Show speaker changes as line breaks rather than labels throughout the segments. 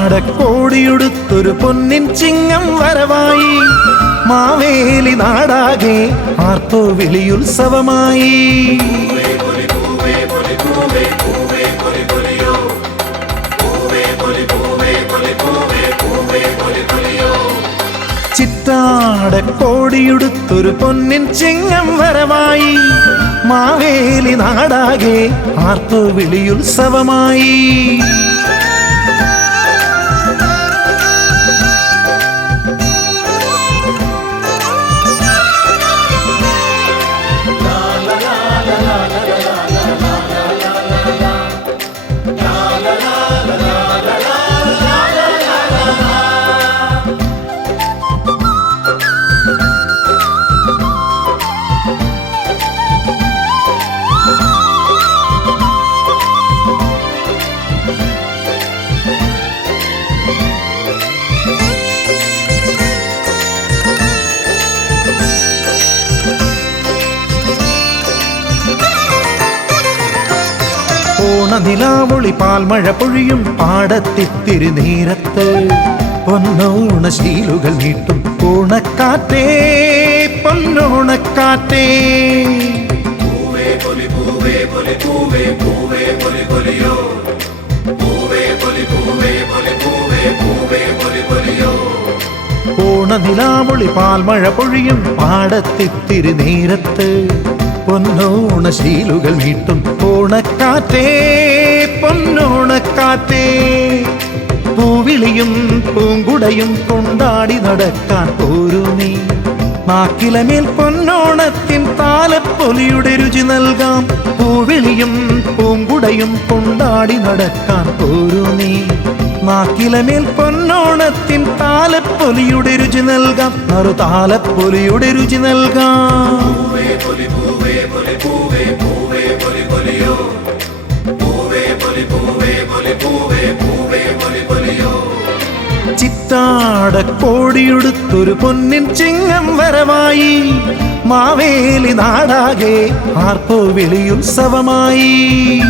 ചിറ്റാടക്കോടിയുടുത്തൊരു പൊന്നിൻ ചിങ്ങം വരവായി. മാവേലി നാടാകെ ആർത്തോ വിളിയുത്സവമായി. ചിത്താടക്കോടിയുടുത്തൊരു പൊന്നിൻ ചിങ്ങം വരവായി. മാവേലി നാടാകെ ആർത്തോ വിളിയുത്സവമായി. ഓണനിലാവൊളി പാൽമഴ പൊഴിയും പാടത്തിത്തിരി നേരത്ത് പൊന്നോണ ശീലുകൾ നീട്ടും ഓണക്കാറ്റേ പൊന്നോണക്കാറ്റേ ഓണനിലാവൊളി പാൽമഴ പൊഴിയും പാടത്തിത്തിരി നേരത്ത് പൊന്നോണ ശീലുകൾ മീട്ടും ഓണക്കാറ്റേ പൊന്നോണക്കാറ്റേ പൂവിളിയും പൂങ്കുടയും കൊണ്ടാടി നടക്കാൻ പോരൂ നീ. മാക്കിലമേൽ പൊന്നോണത്തിൻ താലപ്പൊലിയുടെ രുചി നൽകാം. പൂവിളിയും പൂങ്കുടയും കൊണ്ടാടി നടക്കാൻ പോരൂ നീ. മാക്കിലമേൽ പൊന്നോണത്തിൻ താലപ്പൊലിയുടെ രുചി നൽകാം. മറു താലപ്പൊലിയുടെ രുചി നൽകാം. ചിറ്റാടക്കോടിയുടുത്തൊരു പൊന്നിൻ ചിങ്ങം വരവായി. മാവേലി നാടാകെ ആർപ്പോ വിളിയുത്സവമായി.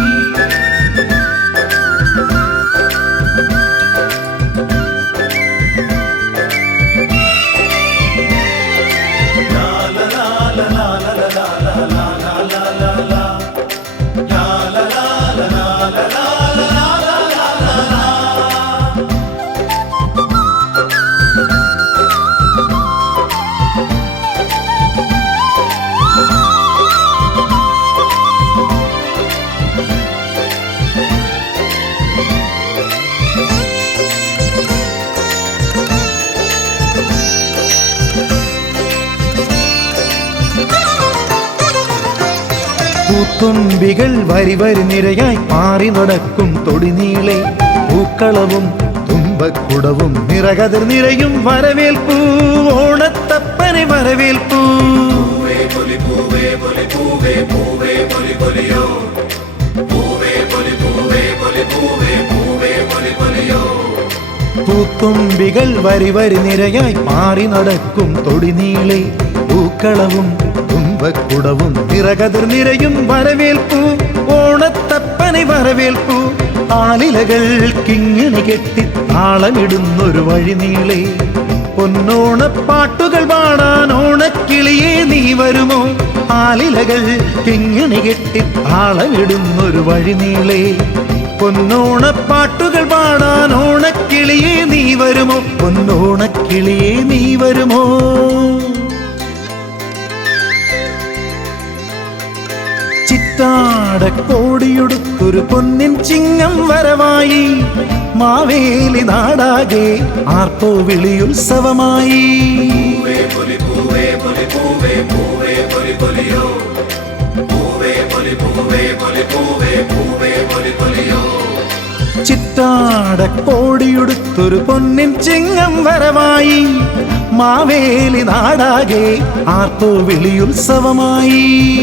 പൂത്തുമ്പികൾ വരി വരി നിരയായി മാറി നടക്കും തൊടിനീളെ. പൂക്കളവും തുമ്പക്കുടവും നിറകതിർ നിറയും വരവേൽപ്പൂ. ഓണത്തപ്പനെ വരവേൽപ്പൂ. പൂത്തുമ്പികൾ വരി വരി നിരയായി മാറി നടക്കും തൊടിനീളെ. പൂക്കളവും തുമ്പക്കുടവും നിറകതിർ നിറയും വരവേൽപ്പു. ഓണത്തപ്പനെ വരവേൽപ്പു. ആലിലകൾ കിങ്ങിണി കെട്ടി താളമിടുന്നൊരു വഴി നീളെ. പൊന്നോണപ്പാട്ടുകൾ പാടാൻ ഓണക്കിളിയെ നീ വരുമോ? ആലിലകൾ കിങ്ങിണി കെട്ടി താളമിടുന്നൊരു വഴി നീളെ. പൊന്നോണപ്പാട്ടുകൾ പാടാൻ ഓണക്കിളിയെ നീ വരുമോ? പൊന്നോണക്കിളിയെ നീ വരുമോ? ചിറ്റാടക്കോടിയുടുത്തൊരു പൊന്നിൻ ചിങ്ങം വരവായി. മാവേലി നാടാകെ ആർപ്പോ വിളിയുത്സവമായി. ചിറ്റാടക്കോടിയുടുത്തൊരു പൊന്നിൻ ചിങ്ങം വരവായി. മാവേലി നാടാകെ ആർപ്പോ വിളിയുത്സവമായി.